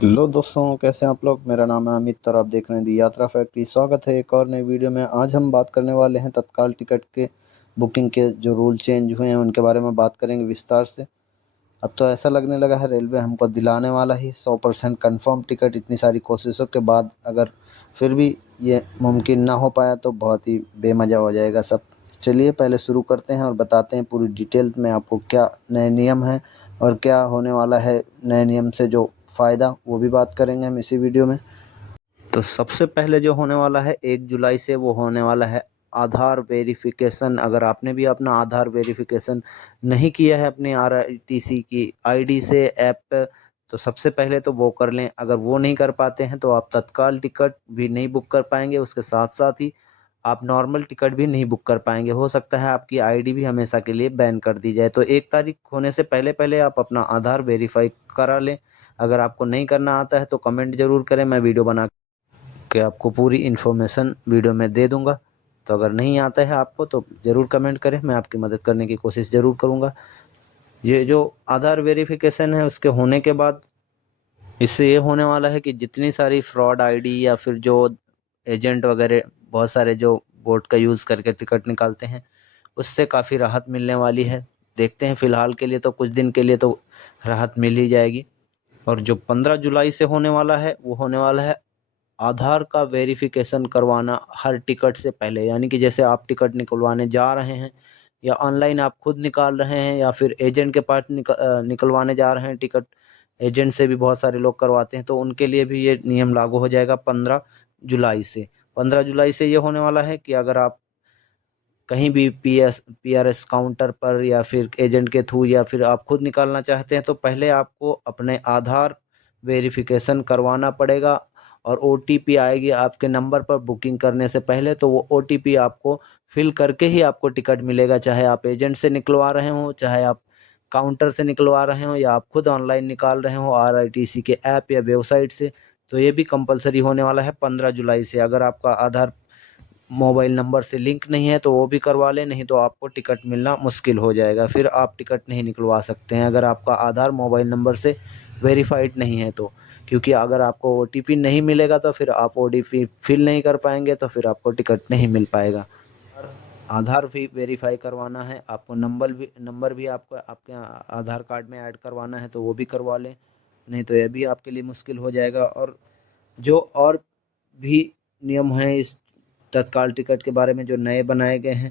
Hello दोस्तों, कैसे हैं आप लोग। मेरा नाम है अमित और आप देख रहे हैं दी यात्रा फैक्ट्री। स्वागत है एक और नई वीडियो में। आज हम बात करने वाले हैं तत्काल टिकट के बुकिंग के जो रूल चेंज हुए हैं उनके बारे में बात करेंगे विस्तार से। अब तो ऐसा लगने लगा है रेलवे हमको दिलाने वाला ही 100% कंफर्म टिकट। इतनी सारी कोशिशों के बाद अगर फिर भी ये मुमकिन ना हो पाया तो बहुत ही बेमज़ा हो जाएगा सब। चलिए पहले शुरू करते हैं और बताते हैं पूरी डिटेल में आपको क्या नए नियम हैं और क्या होने वाला है नए नियम से जो फ़ायदा, वो भी बात करेंगे हम इसी वीडियो में। तो सबसे पहले जो होने वाला है 1 जुलाई से वो होने वाला है आधार वेरिफिकेशन। अगर आपने भी अपना आधार वेरिफिकेशन नहीं किया है अपनी आरआईटीसी की आईडी से ऐप पे, तो सबसे पहले तो वो कर लें। अगर वो नहीं कर पाते हैं तो आप तत्काल टिकट भी नहीं बुक कर पाएंगे, उसके साथ साथ ही आप नॉर्मल टिकट भी नहीं बुक कर पाएंगे। हो सकता है आपकी आईडी भी हमेशा के लिए बैन कर दी जाए। तो 1 तारीख होने से पहले पहले आप अपना आधार वेरीफाई करा लें। अगर आपको नहीं करना आता है तो कमेंट ज़रूर करें, मैं वीडियो बना कि आपको पूरी इन्फॉर्मेशन वीडियो में दे दूंगा। तो अगर नहीं आता है आपको तो ज़रूर कमेंट करें, मैं आपकी मदद करने की कोशिश ज़रूर करूंगा। ये जो आधार वेरिफिकेशन है उसके होने के बाद इससे ये होने वाला है कि जितनी सारी फ्रॉड आईडी या फिर जो एजेंट वगैरह बहुत सारे जो बोट का यूज़ करके टिकट निकालते हैं, उससे काफ़ी राहत मिलने वाली है। देखते हैं, फ़िलहाल के लिए तो कुछ दिन के लिए तो राहत मिल ही जाएगी। और जो 15 जुलाई से होने वाला है वो होने वाला है आधार का वेरिफिकेशन करवाना हर टिकट से पहले। यानी कि जैसे आप टिकट निकलवाने जा रहे हैं या ऑनलाइन आप खुद निकाल रहे हैं या फिर एजेंट के पास निकलवाने जा रहे हैं टिकट। एजेंट से भी बहुत सारे लोग करवाते हैं, तो उनके लिए भी ये नियम लागू हो जाएगा 15 जुलाई से। 15 जुलाई से ये होने वाला है कि अगर आप कहीं भी पीआरएस काउंटर पर या फिर एजेंट के थ्रू या फिर आप खुद निकालना चाहते हैं तो पहले आपको अपने आधार वेरिफिकेशन करवाना पड़ेगा। और ओटीपी आएगी आपके नंबर पर बुकिंग करने से पहले, तो वो ओटीपी आपको फिल करके ही आपको टिकट मिलेगा। चाहे आप एजेंट से निकलवा रहे हो, चाहे आप काउंटर से निकलवा रहे हो या आप खुद ऑनलाइन निकाल रहे हो आरआईटीसी के ऐप या वेबसाइट से। तो ये भी कंपलसरी होने वाला है 15 जुलाई से। अगर आपका आधार मोबाइल नंबर से लिंक नहीं है तो वो भी करवा लें, नहीं तो आपको टिकट मिलना मुश्किल हो जाएगा। फिर आप टिकट नहीं निकलवा सकते हैं अगर आपका आधार मोबाइल नंबर से वेरीफाइड नहीं है तो। क्योंकि अगर आपको ओटीपी नहीं मिलेगा तो फिर आप ओटीपी फिल नहीं कर पाएंगे, तो फिर आपको टिकट नहीं मिल पाएगा। और आधार भी वेरीफाई करवाना है आपको, नंबर भी आपको आपके आधार कार्ड में ऐड करवाना है तो वो भी करवा लें, नहीं तो यह भी आपके लिए मुश्किल हो जाएगा। और जो और भी नियम हैं इस तत्काल टिकट के बारे में जो नए बनाए गए हैं,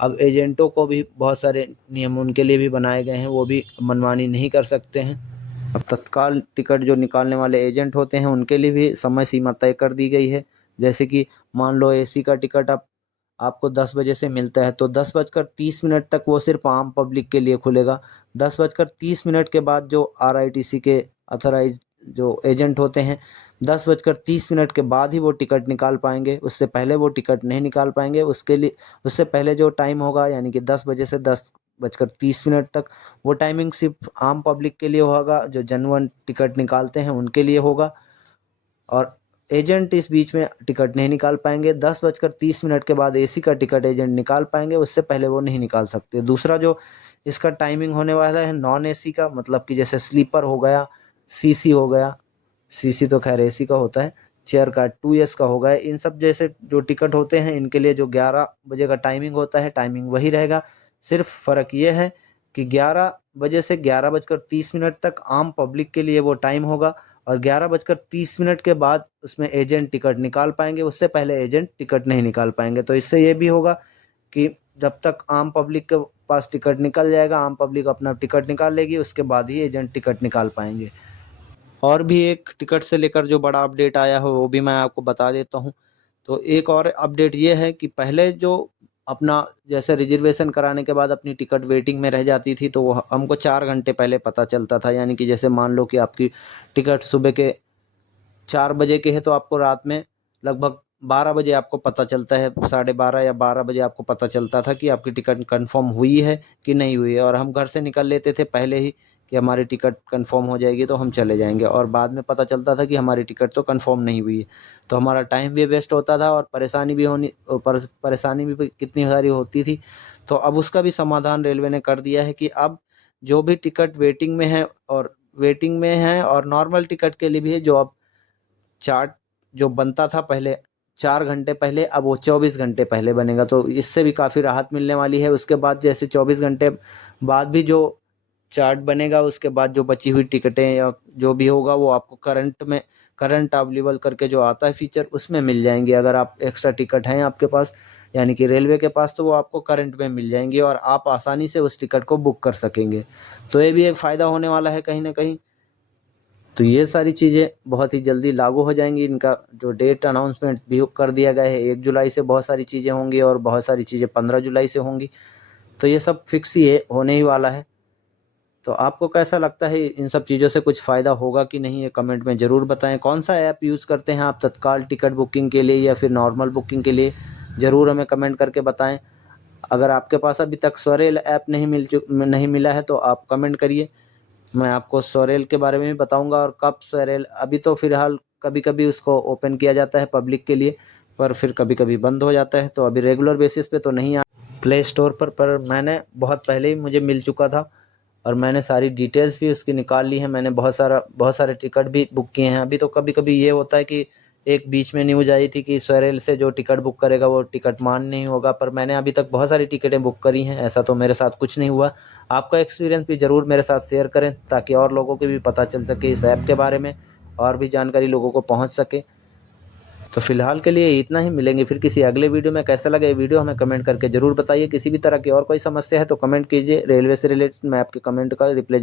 अब एजेंटों को भी बहुत सारे नियम उनके लिए भी बनाए गए हैं, वो भी मनमानी नहीं कर सकते हैं। अब तत्काल टिकट जो निकालने वाले एजेंट होते हैं उनके लिए भी समय सीमा तय कर दी गई है। जैसे कि मान लो एसी का टिकट आपको 10 बजे से मिलता है तो 10:30 तक वो सिर्फ आम पब्लिक के लिए खुलेगा। 10:30 के बाद जो आरआईटीसी के अथोराइज जो एजेंट होते हैं 10:30 के बाद ही वो टिकट निकाल पाएंगे, उससे पहले वो टिकट नहीं निकाल पाएंगे। उसके लिए उससे पहले जो टाइम होगा यानी कि 10 बजे से 10:30 तक, वो टाइमिंग सिर्फ आम पब्लिक के लिए होगा, जो जेन्युइन टिकट निकालते हैं उनके लिए होगा। और एजेंट इस बीच में टिकट नहीं निकाल पाएंगे। 10:30 के बाद एसी का टिकट एजेंट निकाल पाएंगे, उससे पहले वो नहीं निकाल सकते। दूसरा जो इसका टाइमिंग होने वाला है नॉन एसी का, मतलब कि जैसे स्लीपर हो गया, सीसी हो गया, सीसी तो खैर एसी का होता है, चेयर का 2 एस का हो गया, इन सब जैसे जो टिकट होते हैं इनके लिए जो 11 बजे का टाइमिंग होता है टाइमिंग वही रहेगा। सिर्फ फ़र्क ये है कि 11 बजे से 11:30 तक आम पब्लिक के लिए वो टाइम होगा और 11:30 के बाद उसमें एजेंट टिकट निकाल पाएंगे, उससे पहले एजेंट टिकट नहीं निकाल पाएंगे। तो इससे ये भी होगा कि जब तक आम पब्लिक के पास टिकट निकल जाएगा, आम पब्लिक अपना टिकट निकाल लेगी, उसके बाद ही एजेंट टिकट निकाल पाएंगे। और भी एक टिकट से लेकर जो बड़ा अपडेट आया है वो भी मैं आपको बता देता हूँ। तो एक और अपडेट ये है कि पहले जो अपना जैसे रिजर्वेशन कराने के बाद अपनी टिकट वेटिंग में रह जाती थी तो वो हमको 4 घंटे पहले पता चलता था। यानी कि जैसे मान लो कि आपकी टिकट सुबह के 4 बजे के है तो आपको रात में लगभग 12 बजे आपको पता चलता है, 12:30 या 12 बजे आपको पता चलता था कि आपकी टिकट कंफर्म हुई है कि नहीं हुई है। और हम घर से निकल लेते थे पहले ही कि हमारी टिकट कंफर्म हो जाएगी तो हम चले जाएंगे, और बाद में पता चलता था कि हमारी टिकट तो कंफर्म नहीं हुई है। तो हमारा टाइम भी वेस्ट होता था और परेशानी भी कितनी सारी होती थी। तो अब उसका भी समाधान रेलवे ने कर दिया है कि अब जो भी टिकट वेटिंग में है और वेटिंग में हैं और नॉर्मल टिकट के लिए भी है। जो अब चार्ट जो बनता था पहले 4 घंटे पहले, अब वो 24 घंटे पहले बनेगा, तो इससे भी काफ़ी राहत मिलने वाली है। उसके बाद जैसे 24 घंटे बाद भी जो चार्ट बनेगा, उसके बाद जो बची हुई टिकटें या जो भी होगा वो आपको करंट अवेलेबल करके जो आता है फीचर, उसमें मिल जाएंगे। अगर आप एक्स्ट्रा टिकट हैं आपके पास, यानी कि रेलवे के पास, तो वो आपको करंट में मिल जाएंगी और आप आसानी से उस टिकट को बुक कर सकेंगे। तो ये भी एक फ़ायदा होने वाला है कहीं ना कहीं। तो ये सारी चीज़ें बहुत ही जल्दी लागू हो जाएंगी। इनका जो डेट अनाउंसमेंट भी कर दिया गया है, 1 जुलाई से बहुत सारी चीज़ें होंगी और बहुत सारी चीज़ें 15 जुलाई से होंगी। तो ये सब फिक्स ही है, होने ही वाला है। तो आपको कैसा लगता है, इन सब चीज़ों से कुछ फ़ायदा होगा कि नहीं, ये कमेंट में ज़रूर बताएं। कौन सा ऐप यूज़ करते हैं आप तत्काल टिकट बुकिंग के लिए या फिर नॉर्मल बुकिंग के लिए, ज़रूर हमें कमेंट करके बताएं। अगर आपके पास अभी तक स्वरेल ऐप नहीं मिला है तो आप कमेंट करिए, मैं आपको स्वरेल के बारे में भी बताऊंगा। और कब स्वरेल, अभी तो फ़िलहाल कभी-कभी उसको ओपन किया जाता है पब्लिक के लिए, पर फिर कभी-कभी बंद हो जाता है, तो अभी रेगुलर बेसिस पे तो नहीं आ प्ले स्टोर पर मैंने बहुत पहले ही मुझे मिल चुका था और मैंने सारी डिटेल्स भी उसकी निकाल ली है। मैंने बहुत सारे टिकट भी बुक किए हैं। अभी तो कभी-कभी ये होता है कि एक बीच में न्यूज़ आई थी कि स्वरेल से जो टिकट बुक करेगा वो टिकट मान नहीं होगा, पर मैंने अभी तक बहुत सारी टिकटें बुक करी हैं, ऐसा तो मेरे साथ कुछ नहीं हुआ। आपका एक्सपीरियंस भी ज़रूर मेरे साथ शेयर करें ताकि और लोगों को भी पता चल सके इस ऐप के बारे में और भी जानकारी लोगों को पहुंच सके। तो फिलहाल के लिए इतना ही, मिलेंगे फिर किसी अगले वीडियो में। कैसा लगा ये वीडियो हमें कमेंट करके ज़रूर बताइए। किसी भी तरह की और कोई समस्या है तो कमेंट कीजिए, रेलवे से रिलेटेड मैं आपके कमेंट का रिप्लाई